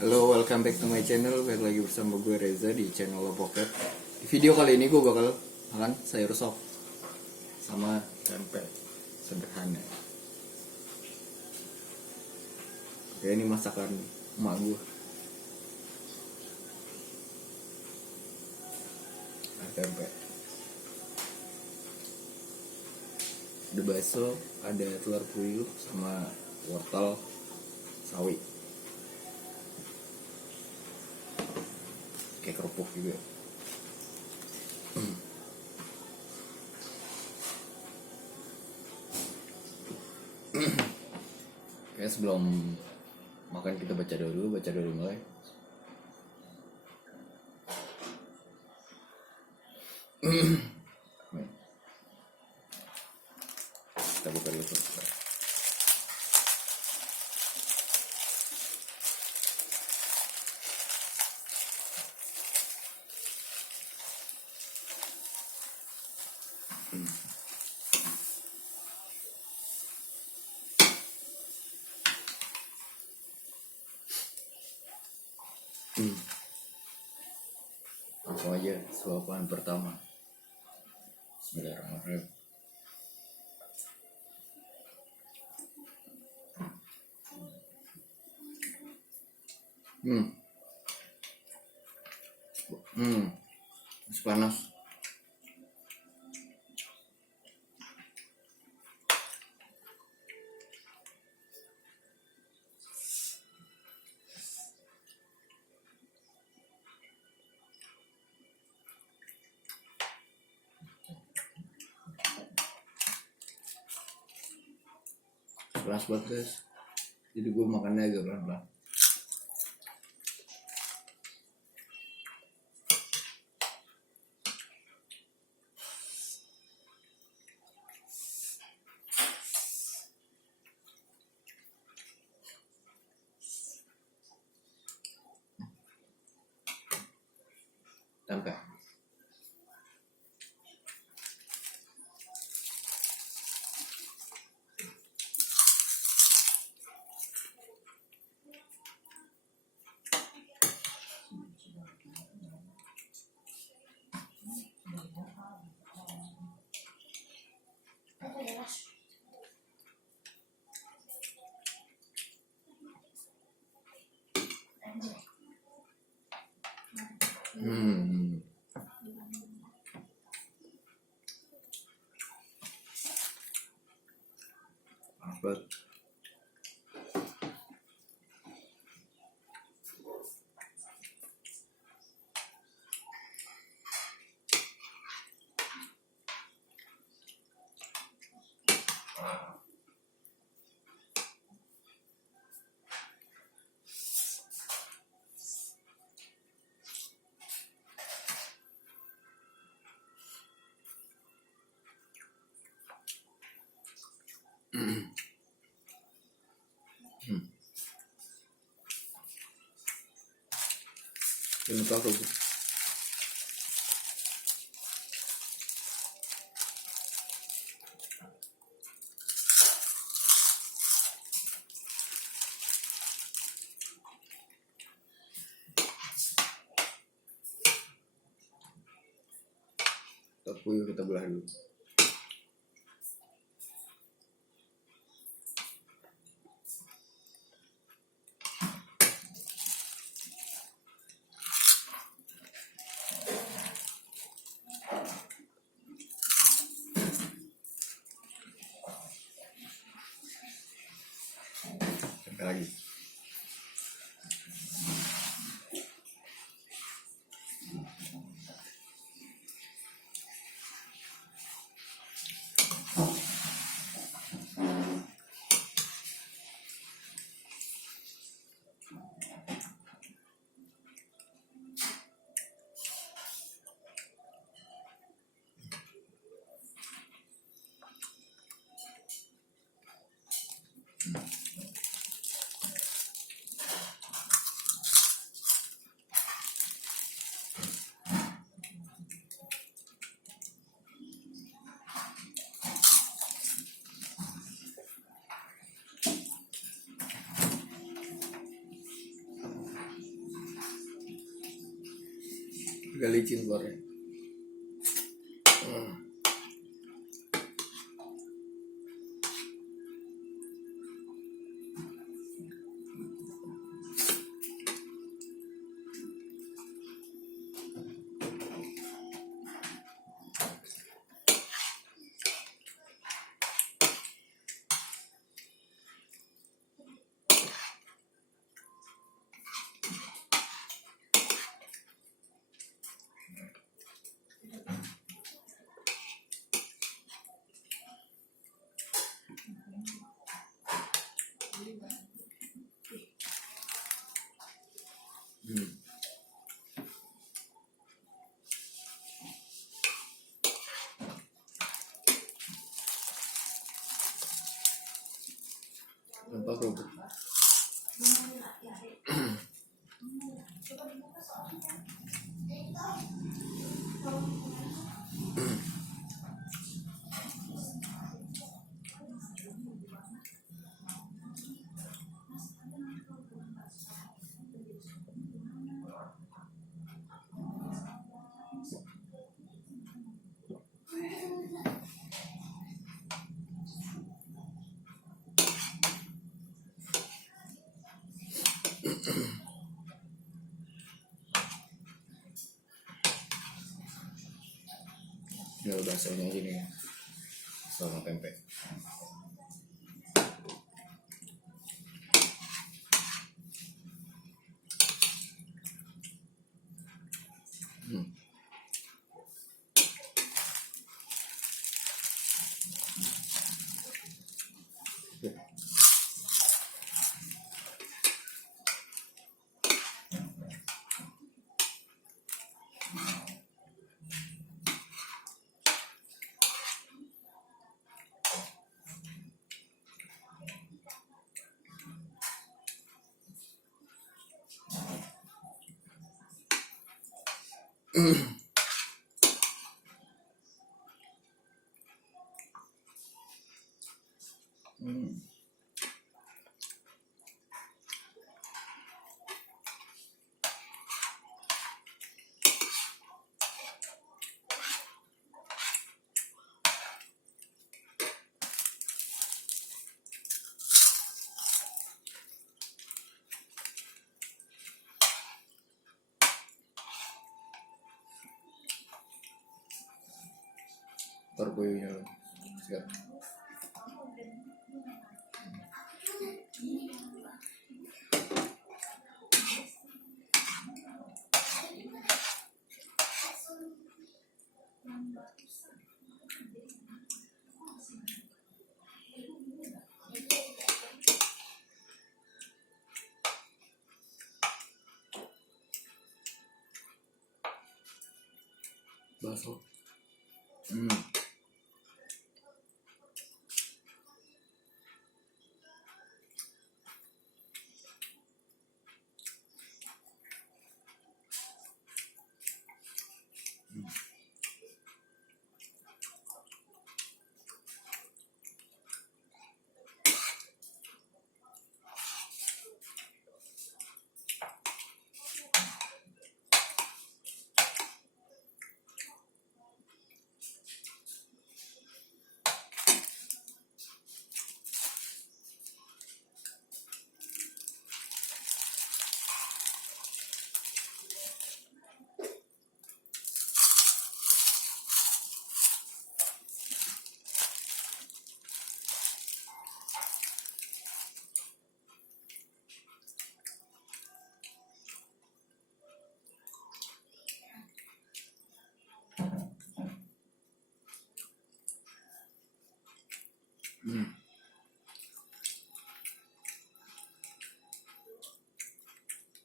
Halo, welcome back to my channel. Balik lagi bersama gue Reza di channel Lo Pocket. Di video kali ini gue bakal makan sayur sop sama tempe sederhana. Oke, ini masakan emak gue. Tempe. Ada bakso, ada telur puyuh sama wortel sawi. Kayak kerupuk juga. Kayak sebelum makan kita baca dulu mulai. Kita buka dulu tuh. Langsung aja suapan pertama. Bismillahirrahmanirrahim. Masih panas. Panas banget guys. Jadi gue makannya agak pelan-pelan. Tempe. But ini tahu tuh. Puyuh kita belah dulu. Sampai lagi. Agak licin keluarnya. Nampak kerupuk. Ya udah hasilnya gini ya, sama tempe. Terkuyunya siap. Bakso.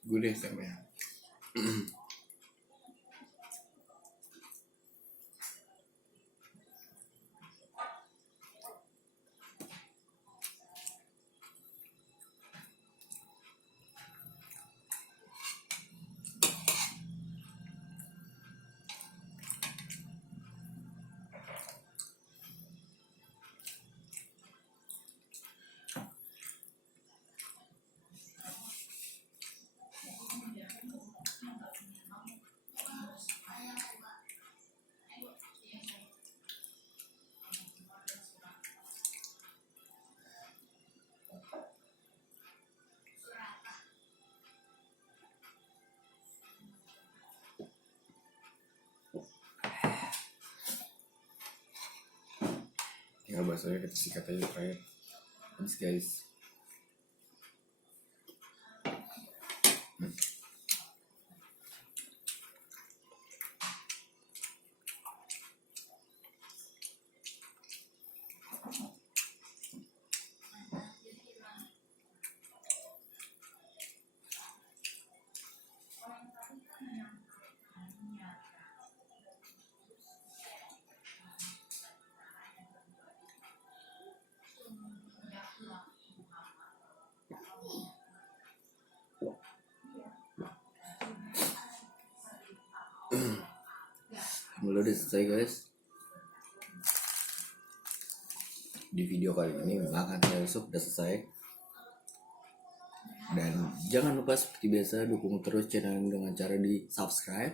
Gurih tempenya. Ya bahasanya kita sikat aja terakhir. Habis guys. Mulai udah selesai guys. Di video kali ini makan sayur sop udah selesai. Dan jangan lupa seperti biasa dukung terus channel ini dengan cara di subscribe,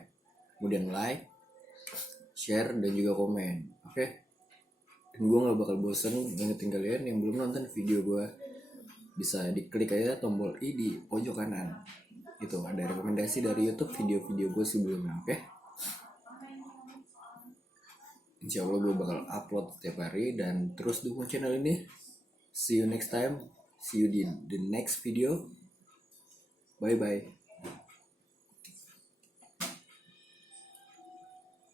kemudian like, share, dan juga komen. Oke? Dan gue gak bakal bosen ngingetin kalian yang belum nonton video gue, bisa diklik aja tombol i di pojok kanan. Itu ada rekomendasi dari YouTube video-video gue sebelumnya. Oke? Insya Allah gue bakal upload setiap hari dan terus dukung channel ini. See you next time. See you di the next video. Bye bye.